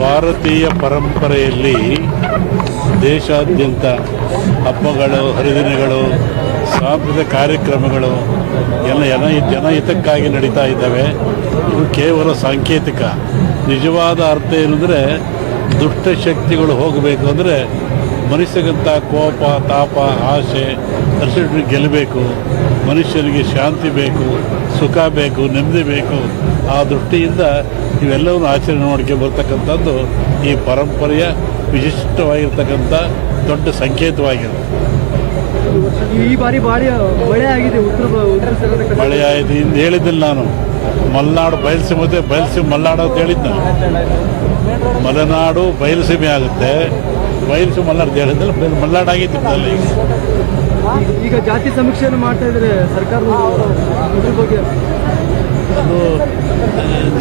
ಭಾರತೀಯ ಪರಂಪರೆಯಲ್ಲಿ ದೇಶಾದ್ಯಂತ ಹಬ್ಬಗಳು, ಹರಿದಿನಗಳು, ಸಾಂಸ್ಕೃತಿಕ ಕಾರ್ಯಕ್ರಮಗಳು, ಎಲ್ಲ ಜನ ಜನಹಿತಕ್ಕಾಗಿ ನಡೀತಾ ಇದ್ದಾವೆ. ಇದು ಕೇವಲ ಸಾಂಕೇತಿಕ. ನಿಜವಾದ ಅರ್ಥ ಏನಂದರೆ, ದುಷ್ಟಶಕ್ತಿಗಳು ಹೋಗಬೇಕು ಅಂದರೆ ಮನುಷ್ಯಗಂತ ಕೋಪ, ತಾಪ, ಆಸೆ ಹಸಿರು ಗೆಲ್ಲಬೇಕು. ಮನುಷ್ಯನಿಗೆ ಶಾಂತಿ ಬೇಕು, ಸುಖ ಬೇಕು, ನೆಮ್ಮದಿ ಬೇಕು. ಆ ದೃಷ್ಟಿಯಿಂದ ಇವೆಲ್ಲವನ್ನು ಆಚರಣೆ ಮಾಡ್ಕೊಂಡು ಬರ್ತಕ್ಕಂಥದ್ದು ಈ ಪರಂಪರೆಯ ವಿಶಿಷ್ಟವಾಗಿರ್ತಕ್ಕಂಥ ದೊಡ್ಡ ಸಂಕೇತವಾಗಿದೆ. ಈ ಬಾರಿ ಭಾರಿ ಮಳೆ ಆಗಿದೆ ಉತ್ತರ. ಮಳೆ ಆಯಿತು ಇಂದು ಹೇಳಿದ್ದಿಲ್ಲ ನಾನು. ಮಲೆನಾಡು ಬಯಲುಸೀಮೆ ಬಯಲುಸೀಮೆ ಮಲೆನಾಡು ಅಂತ ಹೇಳಿದ್ದ ನಾನು. ಮಲೆನಾಡು ಬಯಲುಸೀಮೆ ಆಗುತ್ತೆ. ಬಯಲುಸೀಮೆ ಮಲೆನಾಡು ಹೇಳಿದ್ದಿಲ್ಲ ಮಲೆನಾಡು ಆಗಿತ್ತು ಅಲ್ಲಿ. ಈಗ- ಜಾತಿ ಸಮೀಕ್ಷೆಯನ್ನು ಮಾಡ್ತಾ ಇದ್ರೆ ಸರ್ಕಾರ ಬಗ್ಗೆ. ಅದು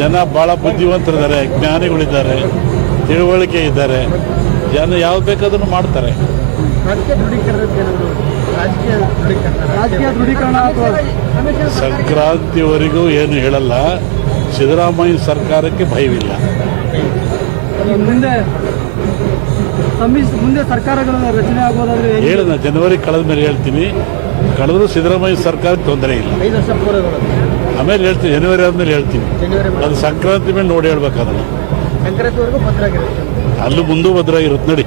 ಜನ ಭಾಳ ಬುದ್ಧಿವಂತರಿದ್ದಾರೆ ಜ್ಞಾನಿಗಳಿದ್ದಾರೆ ತಿಳುವಳಿಕೆ ಇದ್ದಾರೆ. ಜನ ಯಾವ್ದು ಬೇಕಾದ್ರೂ ಮಾಡ್ತಾರೆ. ಸಂಕ್ರಾಂತಿವರೆಗೂ ಏನು ಹೇಳಲ್ಲ. ಸಿದ್ದರಾಮಯ್ಯ ಸರ್ಕಾರಕ್ಕೆ ಭಯವಿಲ್ಲ. ಹೇಳ ಮುಂದೆ ಮುಂದೆ ಸರ್ಕಾರಗಳ ರಚನೆ ಆಗೋದಾದ್ರೆ ಹೇಗೆ? ಹೇಳಿದ ಜನವರಿ ಕಳೆದ ಮೇಲೆ ಹೇಳ್ತೀನಿ. ಕಳೆದ್ರೂ ಸಿದ್ದರಾಮಯ್ಯ ಸರ್ಕಾರಕ್ಕೆ ತೊಂದರೆ ಇಲ್ಲ. ಐದು ವರ್ಷ ಪೂರೈಗಳು ಆಮೇಲೆ ಹೇಳ್ತೀನಿ ಜನವರಿ ಆದ್ಮೇಲೆ ಹೇಳ್ತೀನಿ. ಅದು ಸಂಕ್ರಾಂತಿ ಮೇಲೆ ನೋಡಿ ಹೇಳ್ಬೇಕಾದ್ರೆ ಸಂಕ್ರಾಂತಿವರೆಗೂ ಭದ್ರ ಆಗಿರುತ್ತೆ ಅಲ್ಲೂ ಮುಂದೂ ಭದ್ರಾಗಿರುತ್ತೆ ನೋಡಿ.